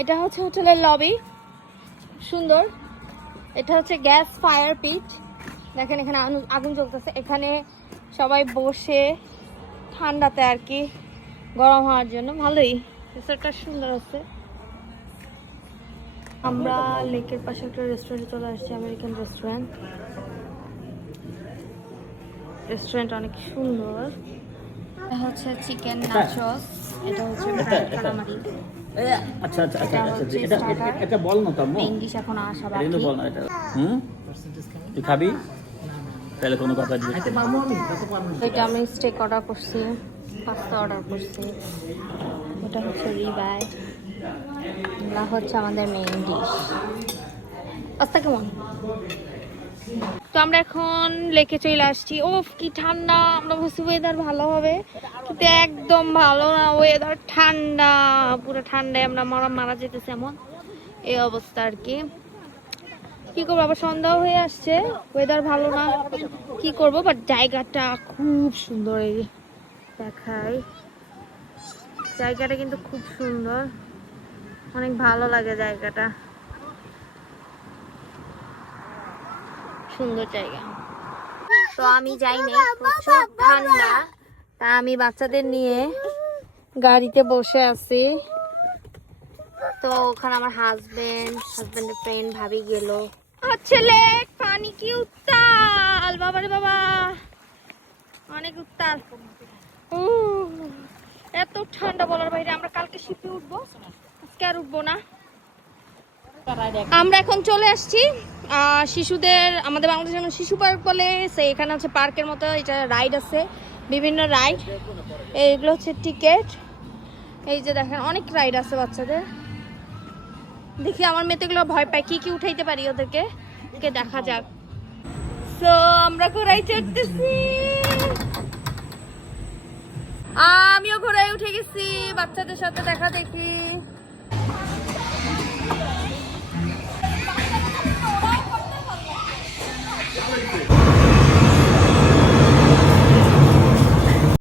এটা হচ্ছে হোটেলের লবি, সুন্দর। এটা হচ্ছে গ্যাস ফায়ার পিট, দেখেন এখানে আগুন জ্বলতেছে। এখানে সবাই বসে ঠান্ডাতে আর কি গরম হওয়ার জন্য, ভালোই রিসোর্টটা সুন্দর আছে। আমরা লেকের পাশে একটা রেস্টুরেন্টে চলে আসছি, আমেরিকান রেস্টুরেন্ট। রেস্টুরেন্ট অনেক সুন্দর। এটা হচ্ছে চিকেন নাচোস, এটা হচ্ছে ফ্রাইড কালামারি। আচ্ছা আচ্ছা আচ্ছা আচ্ছা, এটা বল না তো আম্মু। মেইন ডিশ এখন আসা বাকি। এটা বল না এটা। তুই খাবি? তাহলে কোনো কথা দিবি। এটা আমি স্টেক অর্ডার করছি, পাস্তা অর্ডার করছি। এটা হচ্ছে রিবাই, এটা হচ্ছে আমাদের মেইন ডিশ। পাস্তা কেমন? তো আমরা এখন লেকে চলে আসছি। ওফ কি ঠান্ডা! আমরা ভাবছি ওয়েদার ভালো হবে, কিন্তু একদম ভালো না ওয়েদার, ঠান্ডা, পুরো ঠান্ডায় আমরা মারা যেতেছে এমন এই অবস্থা আর কি। কি করবো, আবার সন্ধ্যাও হয়ে আসছে, ওয়েদার ভালো না, কি করবো। বাট জায়গাটা খুব সুন্দর, এই দেখাই, জায়গাটা কিন্তু খুব সুন্দর, অনেক ভালো লাগে জায়গাটা, সুন্দর জায়গা। তো আমি যাই নাই, প্রচুর ঠান্ডা, তা আমি বাচ্চাদের নিয়ে গাড়িতে বসে আছি। তো ওখানে আমার হাজবেন্ডের ফ্রেন্ড ভাবি গেল। ছেলে পানি কি উত্তাল, বাবারে বাবা, অনেক উত্তাল। এত ঠান্ডা বলার বাইরে। আমরা কালকে শিপে উঠবো, আজকে আর উঠবো না। আমরা এখন চলে আসছি শিশুদের, আমাদের বাংলাদেশের যেমন শিশু পার্ক বলে, সেই এখানে হচ্ছে পার্কের মতো, এটা রাইড আছে, বিভিন্ন রাইড। এইগুলো হচ্ছে টিকেট। এই যে দেখেন অনেক রাইড আছে বাচ্চাদের। দেখি আমার মেয়েগুলো ভয় পায়, কি কি উঠাইতে পারি ওদেরকে, দেখা যাক। তো আমরা ঘোড়ায় চড়তেছি, আমিও ঘোড়ায় উঠে গেছি বাচ্চাদের সাথে, দেখা দেখি।